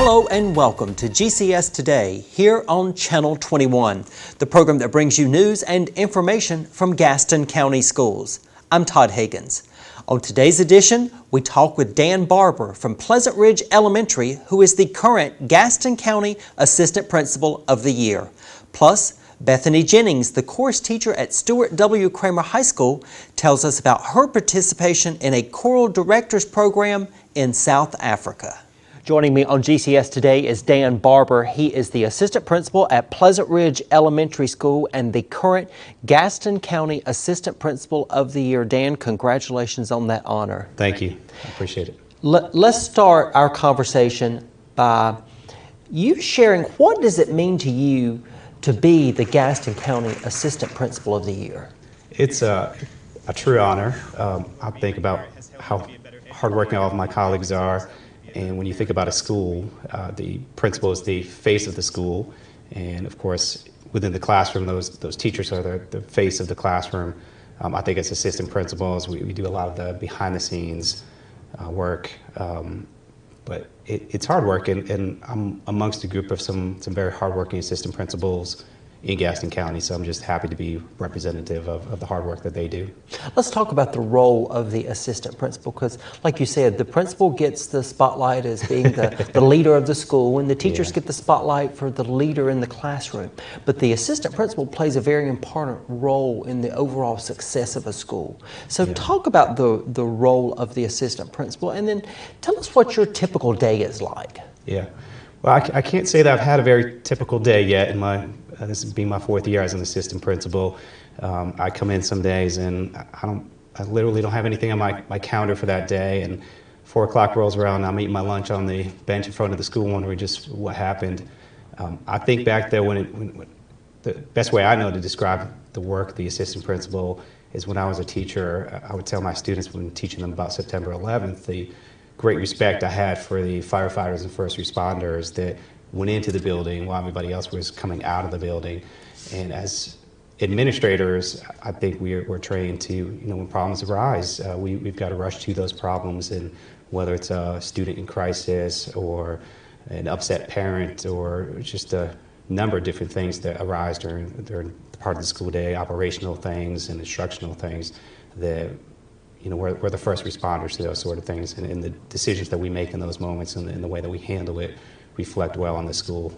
Hello and welcome to GCS Today here on Channel 21, the program that brings you news and information from Gaston County Schools. I'm Todd Higgins. On today's edition, we talk with Dan Barber from Pleasant Ridge Elementary, who is the current Gaston County Assistant Principal of the Year. Plus, Bethany Jennings, the course teacher at Stuart W. Cramer High School, tells us about her participation in a choral directors program in South Africa. Joining me on GCS Today is Dan Barber. He is the assistant principal at Pleasant Ridge Elementary School and the current Gaston County Assistant Principal of the Year. Dan, congratulations on that honor. Thank you. I appreciate it. Let's start our conversation by you sharing what does it mean to you to be the Gaston County Assistant Principal of the Year? It's a true honor. I think about how hardworking all of my colleagues are. And when you think about a school, the principal is the face of the school. And of course, within the classroom, those teachers are the face of the classroom. I think as assistant principals, we do a lot of the behind the scenes work. But it's hard work, and I'm amongst a group of some very hardworking assistant principals in Gaston County, so I'm just happy to be representative of the hard work that they do. Let's talk about the role of the assistant principal, because like you said, the principal gets the spotlight as being the leader of the school, and the teachers get the spotlight for the leader in the classroom. But the assistant principal plays a very important role in the overall success of a school. So talk about the role of the assistant principal, and then tell us what your typical day is like. Yeah, well, I can't say that I've had a very typical day yet in my this is being my fourth year as an assistant principal. I come in some days and I literally don't have anything on my calendar for that day, and 4 o'clock rolls around and I'm eating my lunch on the bench in front of the school wondering just what happened. I think back there when the best way I know to describe the work of the assistant principal is when I was a teacher. I would tell my students when teaching them about September 11th, the great respect I had for the firefighters and first responders that went into the building while everybody else was coming out of the building. And as administrators, I think we're trained to, when problems arise, we've got to rush to those problems, and whether it's a student in crisis or an upset parent or just a number of different things that arise during the part of the school day, operational things and instructional things, that we're the first responders to those sort of things, and the decisions that we make in those moments and the way that we handle it reflect well on the school.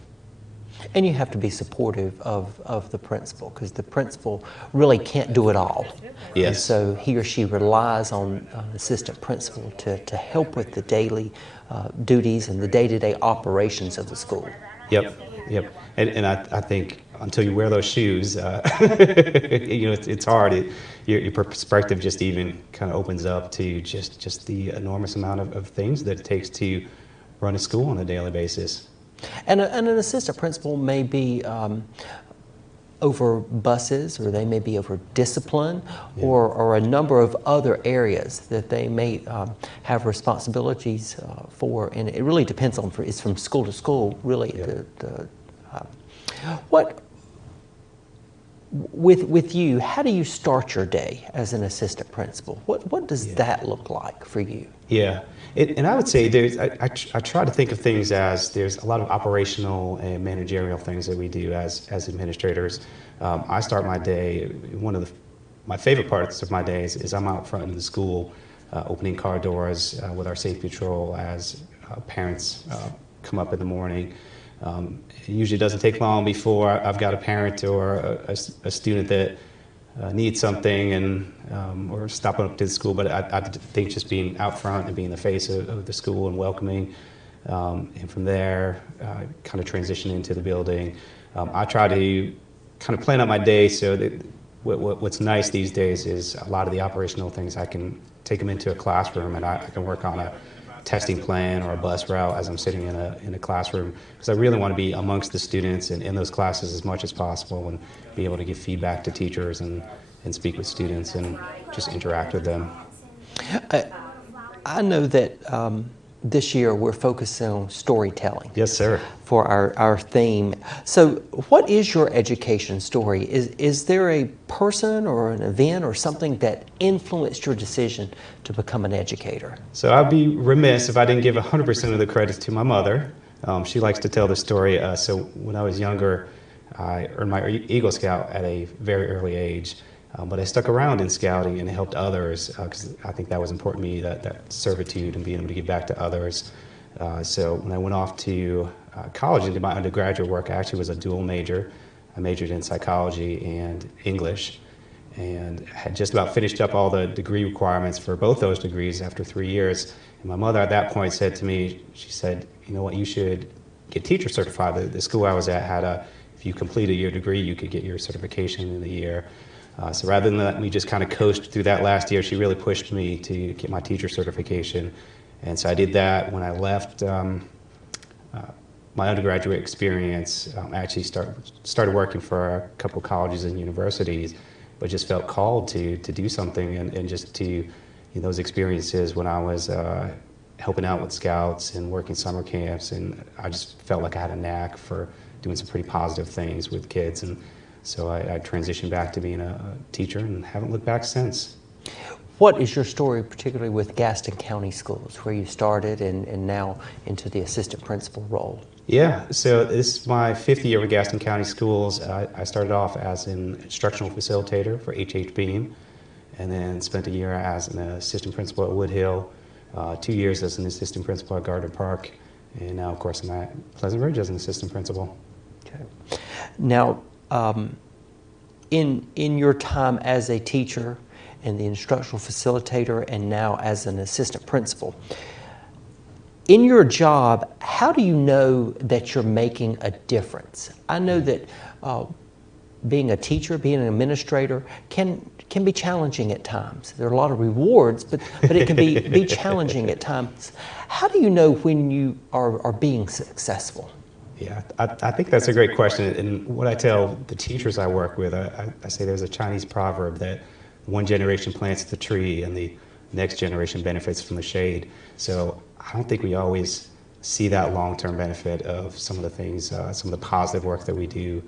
And you have to be supportive of the principal, because the principal really can't do it all. Yes. And so he or she relies on an assistant principal to help with the daily duties and the day-to-day operations of the school. Yep. And I think until you wear those shoes, it's hard. Your perspective just even kind of opens up to just the enormous amount of things that it takes to run a school on a daily basis. And an assistant principal may be over buses, or they may be over discipline, or a number of other areas that they may have responsibilities for, and it really depends on, it's from school to school, really. With you, how do you start your day as an assistant principal? What does that look like for you? Yeah, and I would say I try to think of things as there's a lot of operational and managerial things that we do as administrators. I start my day, my favorite parts of my day is I'm out front of the school, opening car doors with our safety patrol as parents come up in the morning. It usually doesn't take long before I've got a parent or a student that needs something or stopping up to the school. But I think just being out front and being the face of the school and welcoming, and from there kind of transition into the building. I try to kind of plan out my day so that what's nice these days is a lot of the operational things I can take them into a classroom, and I can work on a testing plan or a bus route as I'm sitting in a classroom, because I really want to be amongst the students and in those classes as much as possible, and be able to give feedback to teachers and speak with students and just interact with them. I know that this year we're focusing on storytelling. Yes, sir. For our theme. So what is your education story? Is there a person or an event or something that influenced your decision to become an educator? So I'd be remiss if I didn't give 100% of the credit to my mother. She likes to tell the story. So when I was younger, I earned my Eagle Scout at a very early age, but I stuck around in scouting and helped others because I think that was important to me, that servitude and being able to give back to others. So when I went off to college and did my undergraduate work, I actually was a dual major. I majored in psychology and English, and had just about finished up all the degree requirements for both those degrees after 3 years. And my mother at that point said to me, she said, you know what, you should get teacher certified. The school I was at had if you completed your degree, you could get your certification in a year. So rather than let me just kind of coast through that last year, she really pushed me to get my teacher certification. And so I did that. When I left my undergraduate experience, I actually started working for a couple colleges and universities, but just felt called to do something and just to, those experiences when I was helping out with scouts and working summer camps, and I just felt like I had a knack for doing some pretty positive things with kids, and so I transitioned back to being a teacher and haven't looked back since. What is your story, particularly with Gaston County Schools, where you started and now into the assistant principal role? Yeah, so this is my 5th year with Gaston County Schools. I started off as an instructional facilitator for HH Beam, and then spent a year as an assistant principal at Wood Hill, 2 years as an assistant principal at Gardner Park, and now, of course, I'm at Pleasant Ridge as an assistant principal. Okay. Now, in your time as a teacher and the instructional facilitator and now as an assistant principal, in your job, how do you know that you're making a difference? I know that being a teacher, being an administrator can be challenging at times. There are a lot of rewards, but it can be challenging at times. How do you know when you are being successful? Yeah, I think that's a great question. And what I tell the teachers I work with, I say there's a Chinese proverb that one generation plants the tree and the next generation benefits from the shade. So I don't think we always see that long-term benefit of some of the things, some of the positive work that we do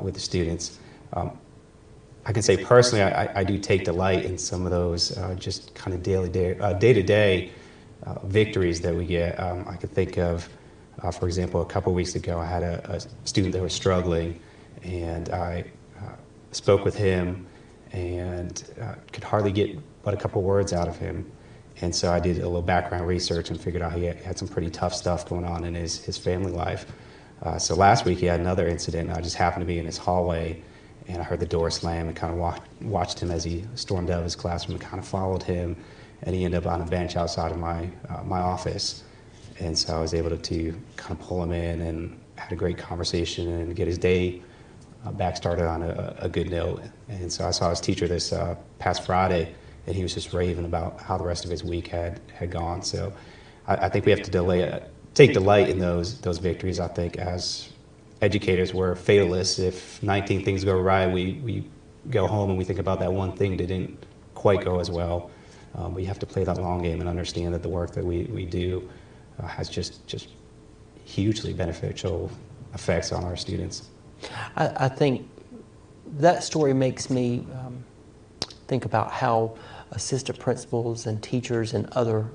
with the students. I can say personally, I do take delight in some of those just kind of day-to-day victories that we get. I could think of, for example, a couple of weeks ago, I had a student that was struggling, and I spoke with him and could hardly get but a couple words out of him. And so I did a little background research and figured out he had some pretty tough stuff going on in his family life. So last week he had another incident, and I just happened to be in his hallway, and I heard the door slam and kind of watched him as he stormed out of his classroom, and kind of followed him, and he ended up on a bench outside of my office. And so I was able to kind of pull him in and had a great conversation and get his day back started on a good note. And so I saw his teacher this past Friday, and he was just raving about how the rest of his week had gone. So I think we have to take delight in those victories. I think as educators, we're fatalists. If 19 things go right, we go home and we think about that one thing that didn't quite go as well. But you have to play that long game and understand that the work that we do has just hugely beneficial effects on our students. I think that story makes me think about how assistant principals and teachers and other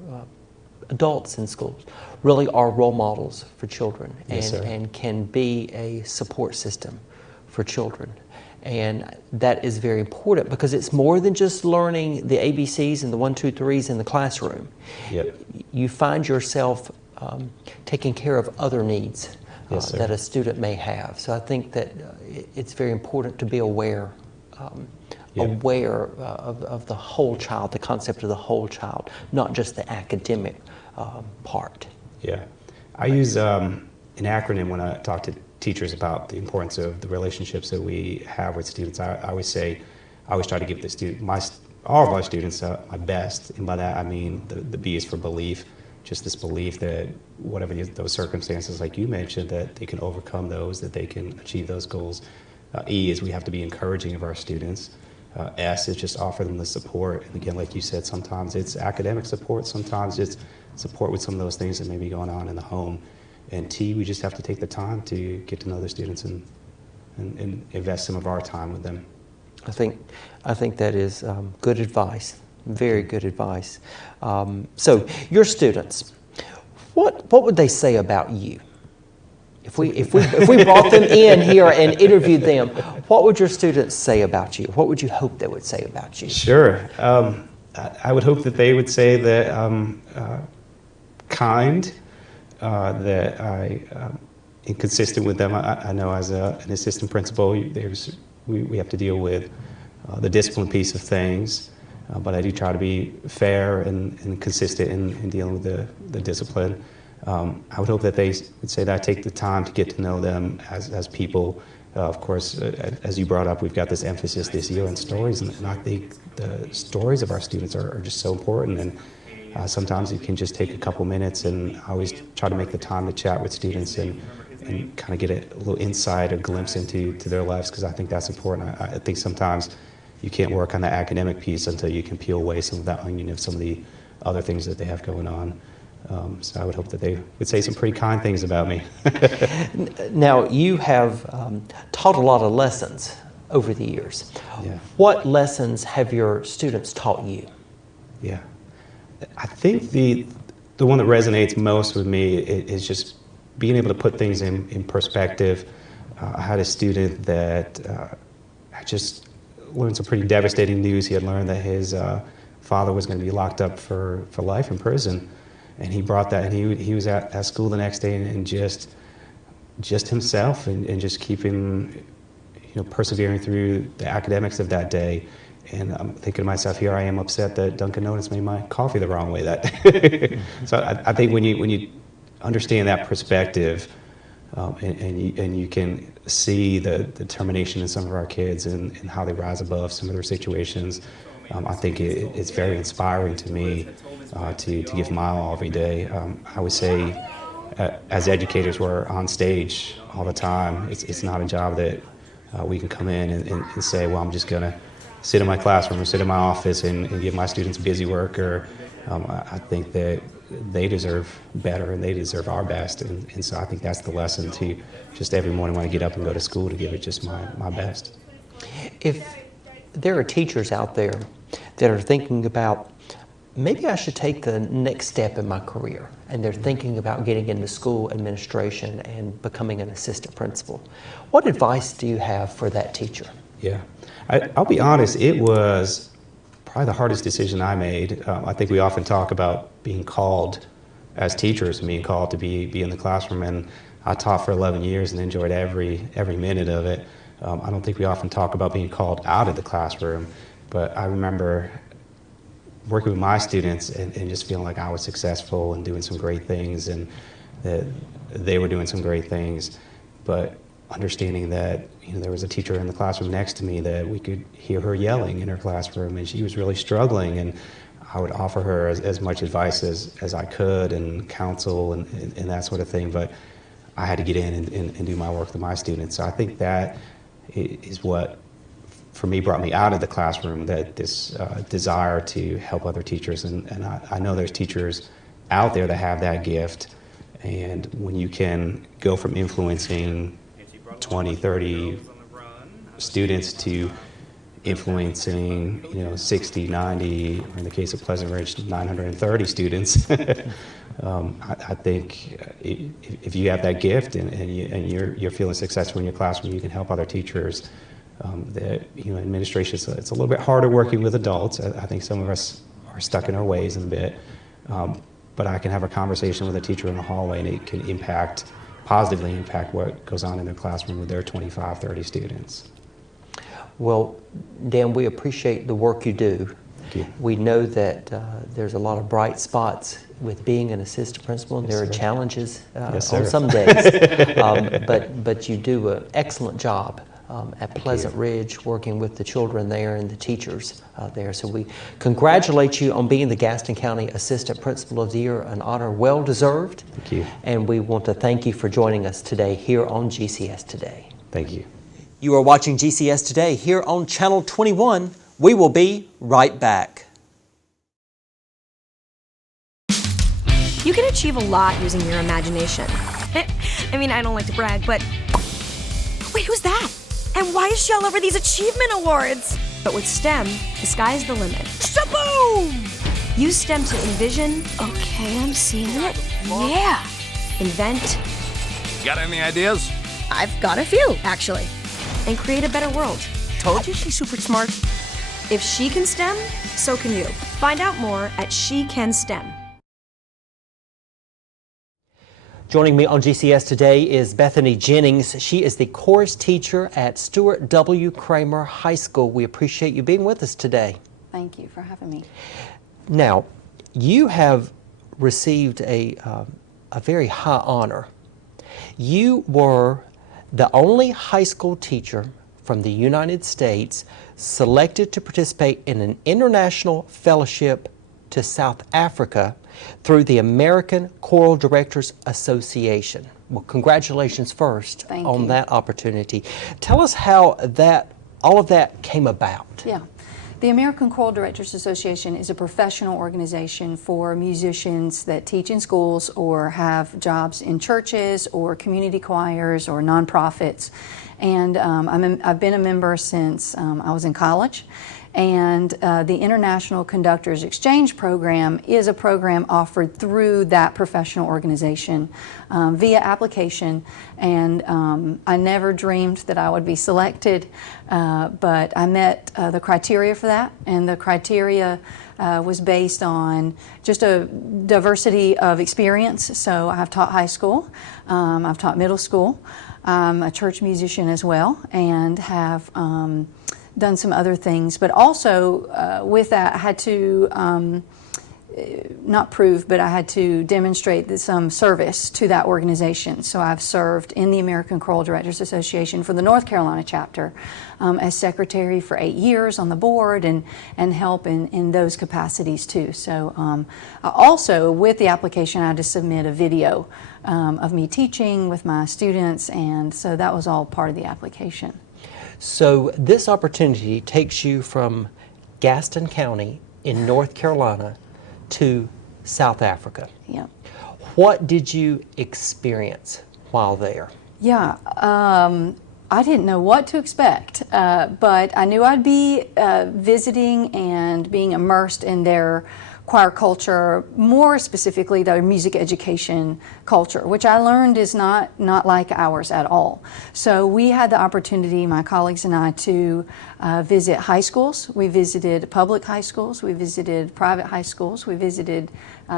adults in schools really are role models for children, and can be a support system for children. And that is very important because it's more than just learning the ABCs and the 1, 2, 3s in the classroom. Yep. You find yourself taking care of other needs that a student may have. So I think that it's very important to be aware of the whole child, the concept of the whole child, not just the academic part. Yeah. I use an acronym when I talk to teachers about the importance of the relationships that we have with students. I always try to give all of our students my best, and by that I mean the B is for belief, just this belief that whatever those circumstances, like you mentioned, that they can overcome those, that they can achieve those goals. E is we have to be encouraging of our students. S is just offer them the support, and again, like you said, sometimes it's academic support, sometimes it's support with some of those things that may be going on in the home. And T, we just have to take the time to get to know the students and invest some of our time with them. I think that is good advice, very good advice. So your students, what would they say about you? If we brought them in here and interviewed them, what would your students say about you? What would you hope they would say about you? Sure. I would hope that they would say that I'm kind, that I am consistent with them. I know as an assistant principal, we have to deal with the discipline piece of things, but I do try to be fair and consistent in dealing with the discipline. I would hope that they would say that I take the time to get to know them as people. Of course, as you brought up, we've got this emphasis this year on stories, and I think the stories of our students are just so important. And sometimes it can just take a couple minutes, and I always try to make the time to chat with students and kind of get a little insight, a glimpse into their lives, because I think that's important. I think sometimes you can't work on the academic piece until you can peel away some of that onion of some of the other things that they have going on. So I would hope that they would say some pretty kind things about me. Now, you have taught a lot of lessons over the years. Yeah. What lessons have your students taught you? Yeah. I think the one that resonates most with me is just being able to put things in perspective. I had a student that had just learned some pretty devastating news. He had learned that his father was going to be locked up for life in prison. And he brought that, and he was at school the next day, and just himself, and just keeping, persevering through the academics of that day. And I'm thinking to myself, here I am upset that Dunkin' Donuts made my coffee the wrong way that day. So I think when you understand that perspective, and you can see the determination in some of our kids and how they rise above some of their situations, I think it's very inspiring to me to give my all every day. I would say, as educators, we're on stage all the time. It's not a job that we can come in and say, well, I'm just going to sit in my classroom or sit in my office and give my students busy work. Or I think that they deserve better, and they deserve our best. And so I think that's the lesson, to just every morning when I get up and go to school, to give it just my best. If there are teachers out there that are thinking about, maybe I should take the next step in my career, and they're thinking about getting into school administration and becoming an assistant principal, what advice do you have for that teacher? Yeah, I'll be honest, it was probably the hardest decision I made. I think we often talk about being called as teachers, being called to be in the classroom, and I taught for 11 years and enjoyed every minute of it. I don't think we often talk about being called out of the classroom, but I remember working with my students and just feeling like I was successful and doing some great things, and that they were doing some great things, but understanding that there was a teacher in the classroom next to me that we could hear her yelling in her classroom, and she was really struggling, and I would offer her as much advice as I could, and counsel and that sort of thing, but I had to get in and do my work with my students. So I think that is what, for me, brought me out of the classroom, that this desire to help other teachers. And I know there's teachers out there that have that gift, and when you can go from influencing 20, 30 students to influencing 60, 90, or in the case of Pleasant Ridge, 930 students, I think if you have that gift and you're feeling successful in your classroom, you can help other teachers. That administration, it's a little bit harder working with adults. I think some of us are stuck in our ways a bit, but I can have a conversation with a teacher in the hallway, and it can positively impact what goes on in their classroom with their 25, 30 students. Well, Dan, we appreciate the work you do. Thank you. We know that there's a lot of bright spots with being an assistant principal, and there are challenges on some days, but you do an excellent job at Pleasant Ridge, working with the children there and the teachers there. So we congratulate you on being the Gaston County Assistant Principal of the Year, an honor well deserved. Thank you. And we want to thank you for joining us today here on GCS Today. Thank you. You are watching GCS Today here on Channel 21. We will be right back. You can achieve a lot using your imagination. I mean, I don't like to brag, but... Wait, who's that? And why is she all over these achievement awards? But with STEM, the sky's the limit. Shaboom! Use STEM to envision... Okay, I'm seeing it. Yeah! Invent... Got any ideas? I've got a few, actually. And create a better world. Told you she's super smart. If she can STEM, so can you. Find out more at She Can STEM. Joining me on GCS Today is Bethany Jennings. She is the chorus teacher at Stuart W. Cramer High School. We appreciate you being with us today. Thank you for having me. Now, you have received a very high honor. You were the only high school teacher from the United States selected to participate in an international fellowship to South Africa through the American Choral Directors Association. Well, congratulations first on that opportunity. Tell us how all of that came about. Yeah. The American Choral Directors Association is a professional organization for musicians that teach in schools or have jobs in churches or community choirs or nonprofits. And I've been a member since I was in college. And the International Conductors Exchange Program is a program offered through that professional organization via application. And I never dreamed that I would be selected, but I met the criteria for that. And the criteria was based on just a diversity of experience. So I've taught high school, I've taught middle school, I'm a church musician as well, and have done some other things, but also with that I had to not prove, but I had to demonstrate some service to that organization. So I've served in the American Choral Directors Association for the North Carolina chapter as secretary for 8 years on the board and help in those capacities too. So also with the application I had to submit a video of me teaching with my students, and so that was all part of the application. So this opportunity takes you from Gaston County in North Carolina to South Africa. Yeah. What did you experience while there? Yeah, I didn't know what to expect, but I knew I'd be visiting and being immersed in their choir culture, more specifically their music education culture, which I learned is not like ours at all. So we had the opportunity, my colleagues and I, to visit high schools. We visited public high schools, we visited private high schools, we visited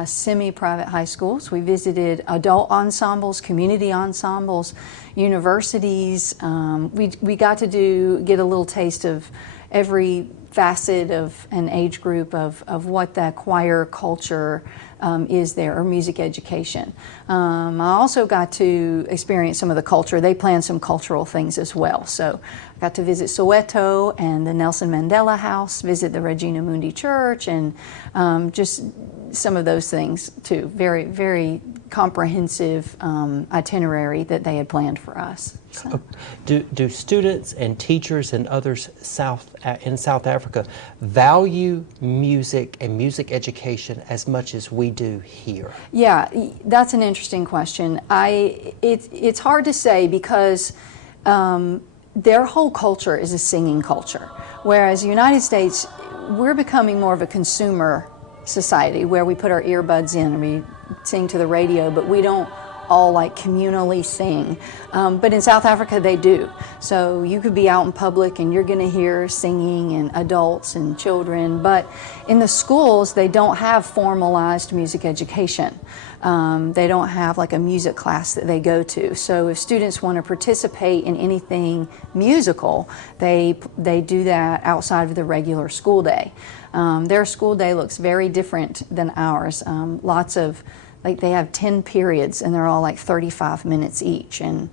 semi-private high schools, we visited adult ensembles, community ensembles, universities. We got to get a little taste of every facet of an age group of what that choir culture is there, or music education. I also got to experience some of the culture. They plan some cultural things as well. So I got to visit Soweto and the Nelson Mandela House, visit the Regina Mundi Church, and just some of those things too. Very, very comprehensive itinerary that they had planned for us. So. Do students and teachers and others in South Africa value music and music education as much as we do here? Yeah, that's an interesting question. It's hard to say because their whole culture is a singing culture, whereas the United States, we're becoming more of a consumer society where we put our earbuds in and we sing to the radio, but we don't all like communally sing. But in South Africa they do. So you could be out in public and you're going to hear singing and adults and children, but in the schools they don't have formalized music education. They don't have like a music class that they go to. So if students want to participate in anything musical, they do that outside of the regular school day. Their school day looks very different than ours. Lots of, like, they have 10 periods and they're all like 35 minutes each, and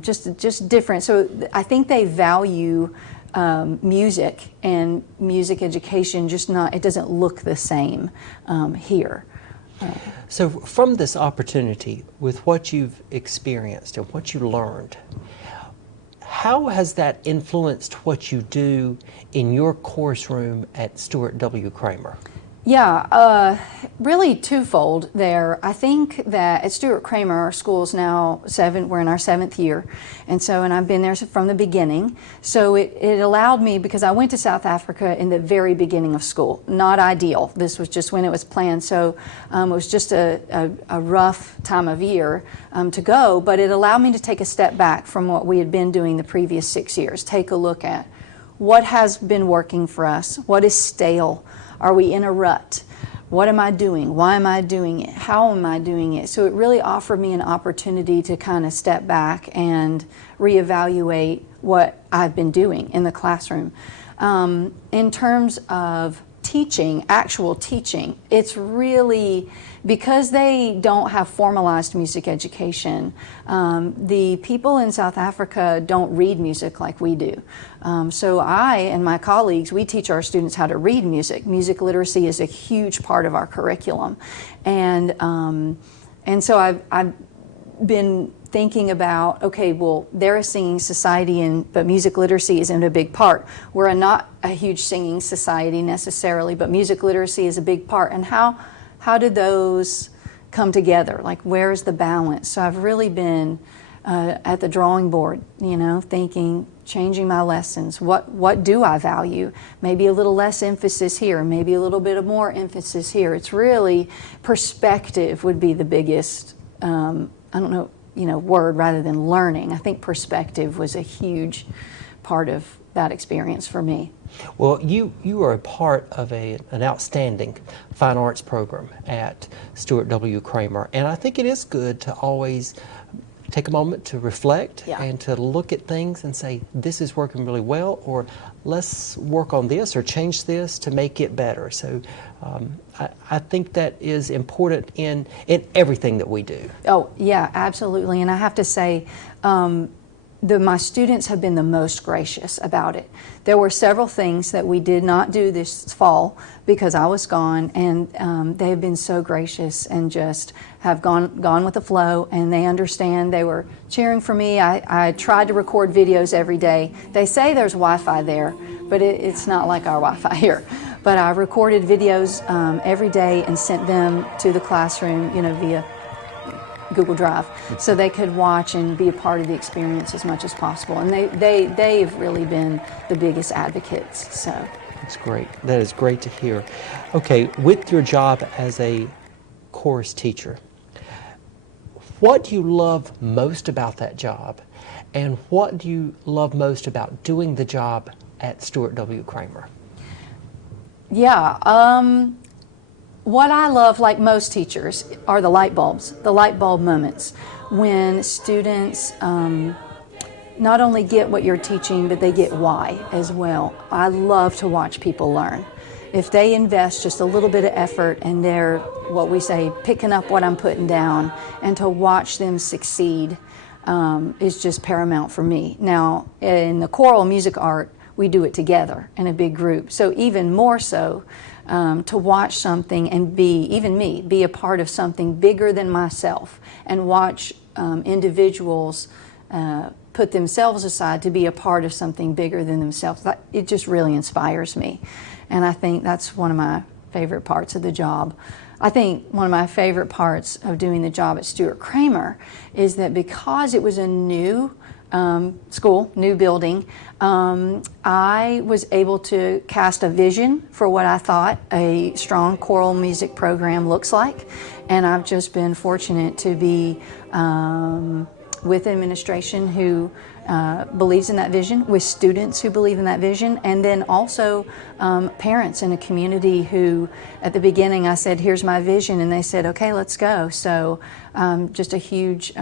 just different. So I think they value music and music education, just not, it doesn't look the same here. So from this opportunity, with what you've experienced and what you learned, how has that influenced what you do in your course room at Stuart W. Cramer? Yeah, really twofold there. I think that at Stuart Cramer, our school's now we're in our 7th year, and I've been there from the beginning. So it allowed me, because I went to South Africa in the very beginning of school. Not ideal. This was just when it was planned, so it was just a rough time of year to go, but it allowed me to take a step back from what we had been doing the previous 6 years. Take a look at what has been working for us, what is stale. Are we in a rut? What am I doing? Why am I doing it? How am I doing it? So it really offered me an opportunity to kind of step back and reevaluate what I've been doing in the classroom. In terms of teaching, actual teaching, it's really, because they don't have formalized music education, the people in South Africa don't read music like we do. So I and my colleagues, we teach our students how to read music. Music literacy is a huge part of our curriculum. And so I've been thinking about, okay, well, they're a singing society, but music literacy isn't a big part. We're not a huge singing society necessarily, but music literacy is a big part. And how do those come together? Like, where's the balance? So I've really been at the drawing board, thinking, changing my lessons. What do I value? Maybe a little less emphasis here, maybe a little bit of more emphasis here. It's really perspective would be the biggest, word rather than learning. I think perspective was a huge part of that experience for me. Well, you are a part of an outstanding fine arts program at Stuart W. Cramer, and I think it is good to always take a moment to reflect and to look at things and say, this is working really well, or let's work on this or change this to make it better. So I think that is important in everything that we do. Oh, yeah, absolutely. And I have to say, my students have been the most gracious about it. There were several things that we did not do this fall because I was gone, and they have been so gracious and just have gone with the flow, and they understand. They were cheering for me. I tried to record videos every day. They say there's Wi-Fi there, but it's not like our Wi-Fi here. But I recorded videos every day and sent them to the classroom, via Google Drive, so they could watch and be a part of the experience as much as possible. And they've really been the biggest advocates. So that's great. That is great to hear. Okay, with your job as a chorus teacher, what do you love most about that job, and what do you love most about doing the job at Stuart W. Cramer? Yeah. What I love, like most teachers, are the light bulb moments, when students not only get what you're teaching, but they get why as well. I love to watch people learn. If they invest just a little bit of effort and they're, what we say, picking up what I'm putting down, and to watch them succeed is just paramount for me. Now, in the choral music art, we do it together in a big group, so even more so, to watch something and be a part of something bigger than myself, and watch individuals put themselves aside to be a part of something bigger than themselves. It just really inspires me, and I think that's one of my favorite parts of the job. I think one of my favorite parts of doing the job at Stuart Cramer is that because it was a new school, new building, I was able to cast a vision for what I thought a strong choral music program looks like, and I've just been fortunate to be with administration who believes in that vision, with students who believe in that vision, and then also parents in a community who, at the beginning I said, here's my vision, and they said, okay, let's go. So just a huge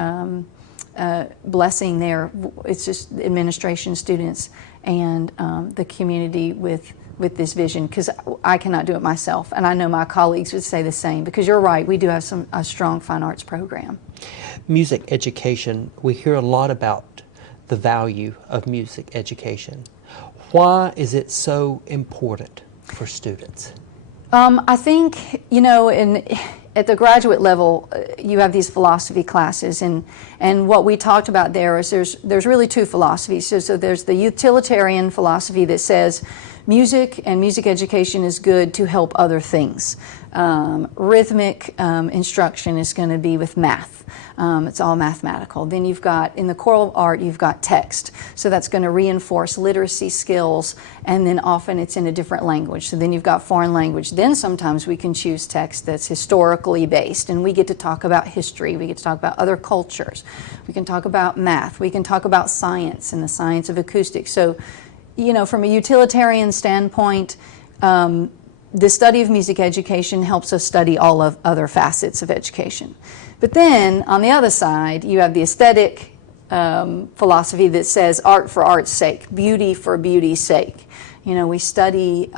blessing there. It's just administration, students, and the community with this vision, because I cannot do it myself, and I know my colleagues would say the same, because you're right, we do have a strong fine arts program. Music education, we hear a lot about the value of music education. Why is it so important for students? I think, at the graduate level, you have these philosophy classes, and what we talked about there is there's really two philosophies. So there's the utilitarian philosophy that says music and music education is good to help other things. Rhythmic instruction is going to be with math. It's all mathematical. Then you've got, in the choral art, you've got text. So that's going to reinforce literacy skills, and then often it's in a different language. So then you've got foreign language. Then sometimes we can choose text that's historically based, and we get to talk about history. We get to talk about other cultures. We can talk about math. We can talk about science and the science of acoustics. So, you know, from a utilitarian standpoint, the study of music education helps us study all of other facets of education. But then, on the other side, you have the aesthetic philosophy that says art for art's sake, beauty for beauty's sake. You know, we study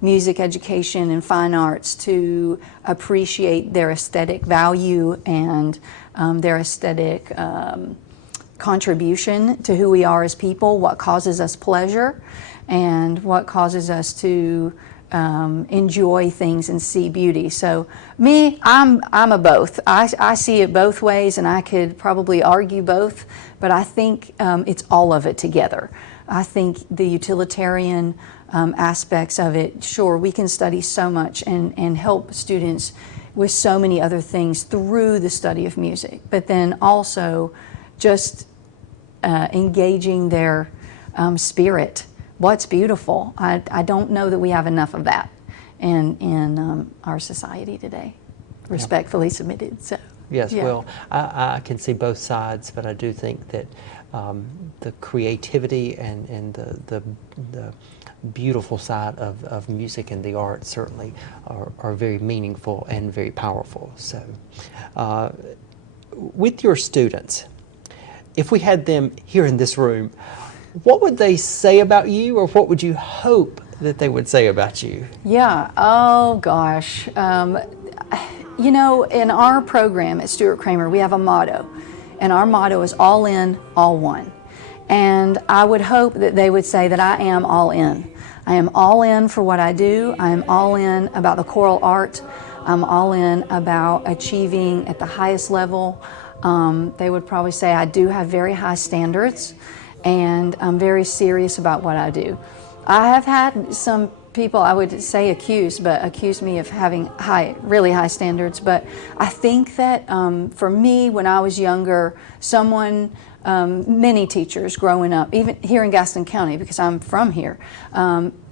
music education and fine arts to appreciate their aesthetic value and their aesthetic contribution to who we are as people, what causes us pleasure, and what causes us to enjoy things and see beauty. So me, I'm a both. I see it both ways, and I could probably argue both, but I think it's all of it together. I think the utilitarian aspects of it, sure, we can study so much and help students with so many other things through the study of music, but then also just engaging their spirit. What's beautiful? I don't know that we have enough of that in our society today. Respectfully submitted. So Yes, yeah. well, I can see both sides, but I do think that the creativity and the beautiful side of music and the arts certainly are very meaningful and very powerful. So with your students, if we had them here in this room, what would they say about you, or what would you hope that they would say about you? Yeah, oh gosh. You know, in our program at Stuart Cramer, we have a motto, and our motto is all in, all one. And I would hope that they would say that I am all in. I am all in for what I do. I am all in about the choral art. I'm all in about achieving at the highest level. They would probably say I do have very high standards, and I'm very serious about what I do. I have had some people, I would say accuse me of having really high standards, but I think that for me, when I was younger, many teachers growing up, even here in Gaston County, because I'm from here,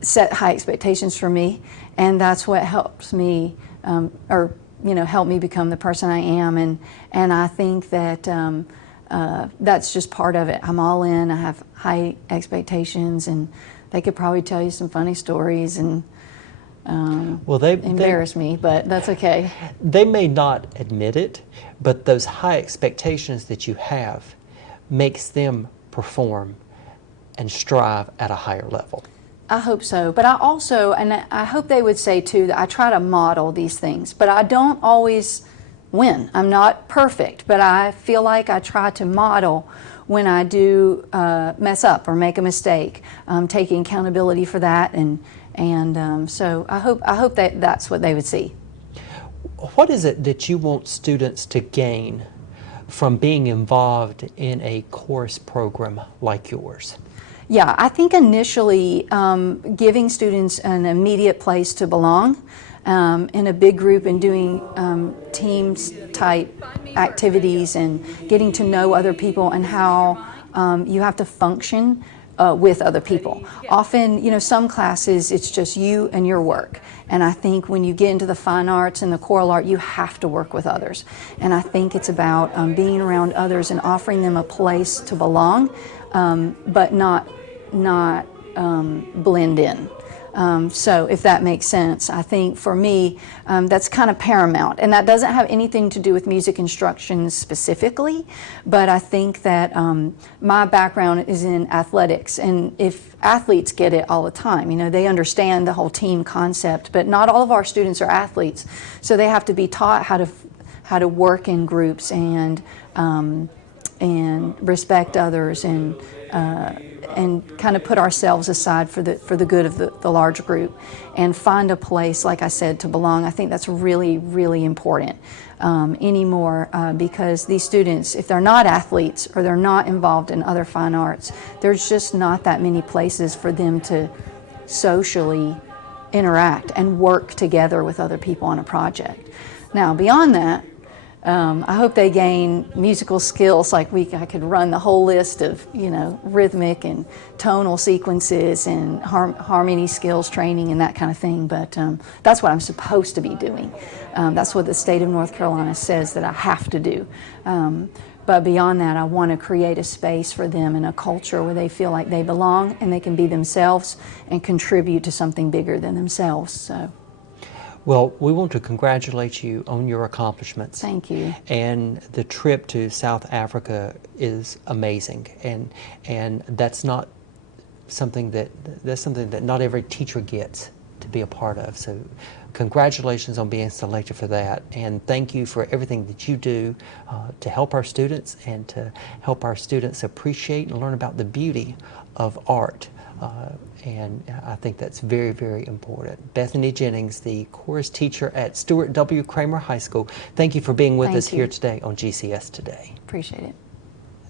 set high expectations for me, and that's what helps me, help me become the person I am, and I think that that's just part of it. I'm all in, I have high expectations, and they could probably tell you some funny stories and embarrass me, but that's okay. They may not admit it, but those high expectations that you have makes them perform and strive at a higher level. I hope so, but I also, and I hope they would say too, that I try to model these things, but I don't always win. I'm not perfect, but I feel like I try to model when I do mess up or make a mistake, taking accountability for that, and so I hope that that's what they would see. What is it that you want students to gain from being involved in a chorus program like yours? Yeah, I think initially giving students an immediate place to belong in a big group and doing teams type activities and getting to know other people and how you have to function with other people. Often, some classes it's just you and your work. And I think when you get into the fine arts and the choral art, you have to work with others. And I think it's about being around others and offering them a place to belong, but not blend in. So if that makes sense, I think for me, that's kind of paramount. And that doesn't have anything to do with music instruction specifically, but I think that my background is in athletics, and if athletes get it all the time, they understand the whole team concept, but not all of our students are athletes, so they have to be taught how to work in groups and respect others and kind of put ourselves aside for the good of the large group and find a place, like I said, to belong. I think that's really, really important anymore because these students, if they're not athletes or they're not involved in other fine arts, there's just not that many places for them to socially interact and work together with other people on a project. Now, beyond that, I hope they gain musical skills, like I could run the whole list of, rhythmic and tonal sequences and harmony skills training and that kind of thing, but that's what I'm supposed to be doing. That's what the state of North Carolina says that I have to do. But beyond that, I want to create a space for them and a culture where they feel like they belong and they can be themselves and contribute to something bigger than themselves. So. Well, we want to congratulate you on your accomplishments. Thank you. And the trip to South Africa is amazing, and that's something that not every teacher gets to be a part of. So, congratulations on being selected for that, and thank you for everything that you do to help our students and to help our students appreciate and learn about the beauty of art. And I think that's very, very important. Bethany Jennings, the chorus teacher at Stuart W. Cramer High School, thank you for being with us here today on GCS Today. Appreciate it.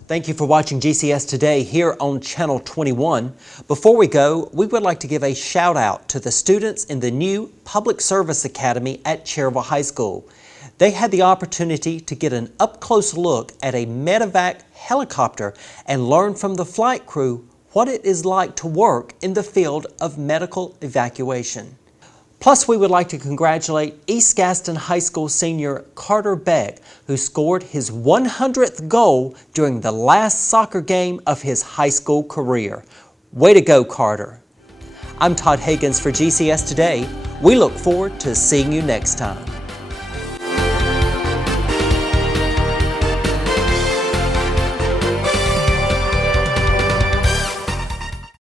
Thank you for watching GCS Today here on Channel 21. Before we go, we would like to give a shout out to the students in the new Public Service Academy at Cherville High School. They had the opportunity to get an up-close look at a medevac helicopter and learn from the flight crew what it is like to work in the field of medical evacuation. Plus, we would like to congratulate East Gaston High School senior Carter Beck, who scored his 100th goal during the last soccer game of his high school career. Way to go, Carter. I'm Todd Higgins for GCS Today. We look forward to seeing you next time.